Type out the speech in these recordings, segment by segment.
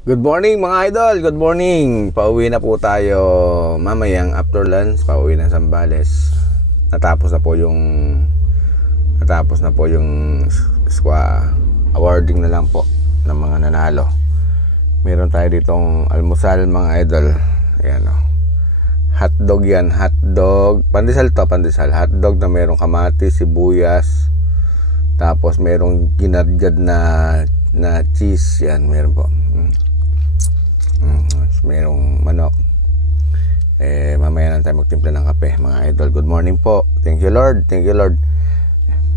Good morning mga idol, good morning. Pauwi na po tayo mamayang after lunch, pauwi na Zambales. Natapos na po yung awarding na lang po ng mga nanalo. Meron tayo ditong almusal mga idol. Ayan o. Hotdog yan, hotdog. Pandesal to, pandesal. Hotdog na merong kamatis, sibuyas. Tapos merong ginadgad na cheese. Yan, meron po. Merong manok. Mamaya lang tayo magtimpla ng kape mga idol. Good morning po. Thank you Lord. Thank you Lord.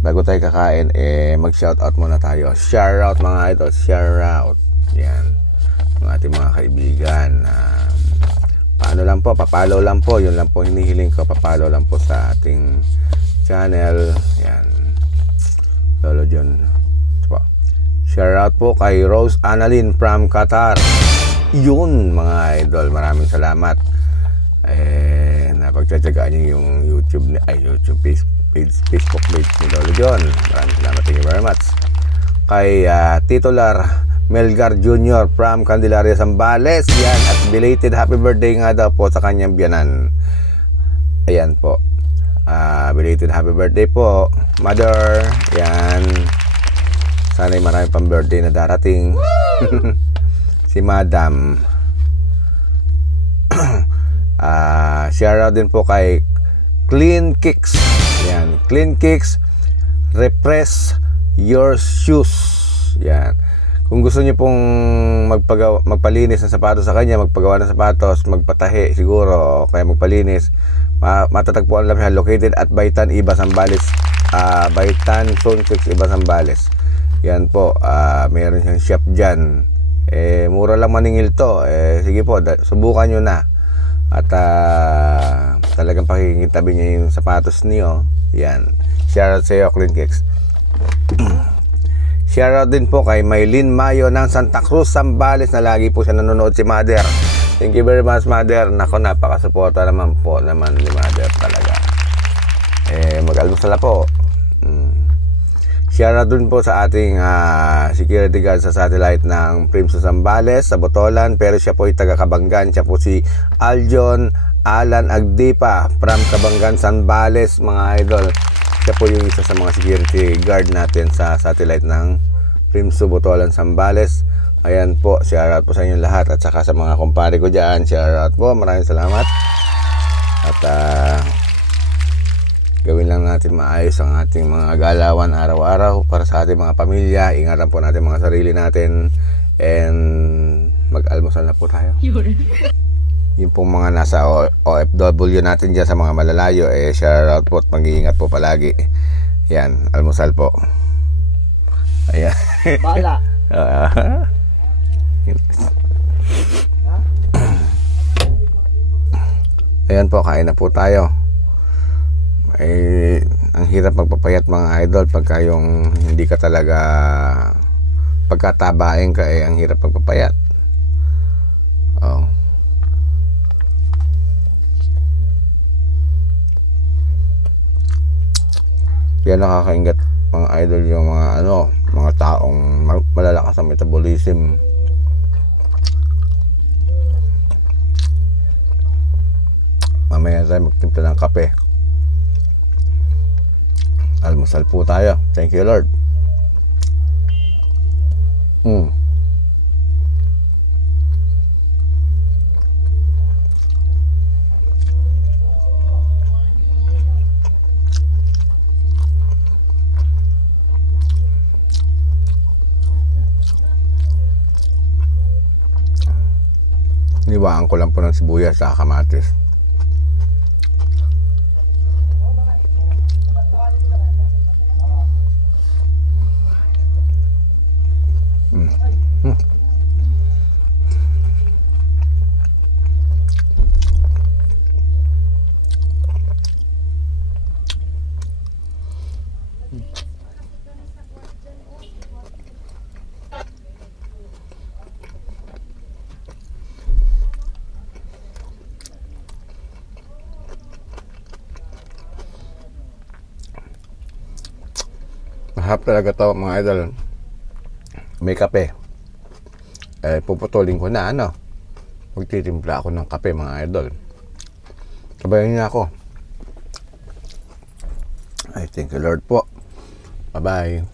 Bago tayo kakain, mag shout out muna tayo. Shout out mga idol. Shout out. Yan. Mga ating mga kaibigan. Paano lang po, papalo lang po. Yun lang po hinihiling ko. Papalo lang po sa ating channel. Yan. Lolo John. Shout out po kay Rose Annalyn from Qatar. Yun mga idol, maraming salamat. Napagtsatsagaan niyo yung YouTube Facebook page ni Lolo John. Maraming salamat, thank you very much. Kay Titular Melgar Jr. from Candelaria, Zambales. Yan, at belated happy birthday nga daw po sa kanyang biyanan. Ayan po. Belated happy birthday po, Mother. Yan. Sana'y marami pang birthday na darating. Si Madam. Share out din po kay Clean Kicks. Yan, Clean Kicks, repress your shoes. Yan. Kung gusto niyo pong magpalinis ng sapatos sa kanya, magpagawa ng sapatos, magpatahi siguro, o kaya magpalinis, matatagpuan lang siya located at Baitan, Iba, Zambales. Baitan, Zone 6, Iba, Zambales. Yan po, meron siyang shop dyan. Mura lang maningil to. Sige po, subukan nyo na. At talagang pakikintabi niya yung sapatos niyo. Yan. Shoutout sa iyo, Clean Kicks. Shoutout din po kay Maylin Mayo ng Santa Cruz, Zambales, na lagi po siya nanonood, si Mother. Thank you very much, Mother. Nako, napakasuporta naman po naman ni Mother talaga. Mag-almusal na po. Shoutout dun po sa ating security guard sa satellite ng Primso Zambales sa Botolan, pero siya po ay taga Kabanggan. Siya po si Aljon Alan Agdipa from Kabanggan, Zambales mga idol. Siya po yung isa sa mga security guard natin sa satellite ng Primso Botolan, Zambales. Ayan po, shoutout po sa inyo lahat at saka sa mga kumpare ko dyan. Shoutout po, maraming salamat. At gawin lang natin maayos ang ating mga galawan araw-araw para sa ating mga pamilya. Ingatan po natin mga sarili natin. And mag-almusal na po tayo. Yung pong mga nasa OFW natin dyan sa mga malalayo, shout out po at mag-iingat po palagi. Yan, almusal po. Ayan. Bala. Ayan po, kain na po tayo. Ang hirap magpapayat mga idol pagka yung hindi ka talaga pagkatabain ka, ang hirap magpapayat. Yan, nakakaingat mga idol yung mga taong malalakas ang metabolism. Mamaya tayo magtimpla ng kape. Almusal po tayo. Thank you Lord. Niwaan ko lang po ng sibuyas sa kamatis. Mahap talaga to mga idol. May kape. puputulin ko na, ano. Magtitimpla ako ng kape, mga idol. Sabayan niya ako. Ay, thank you Lord po. Bye-bye.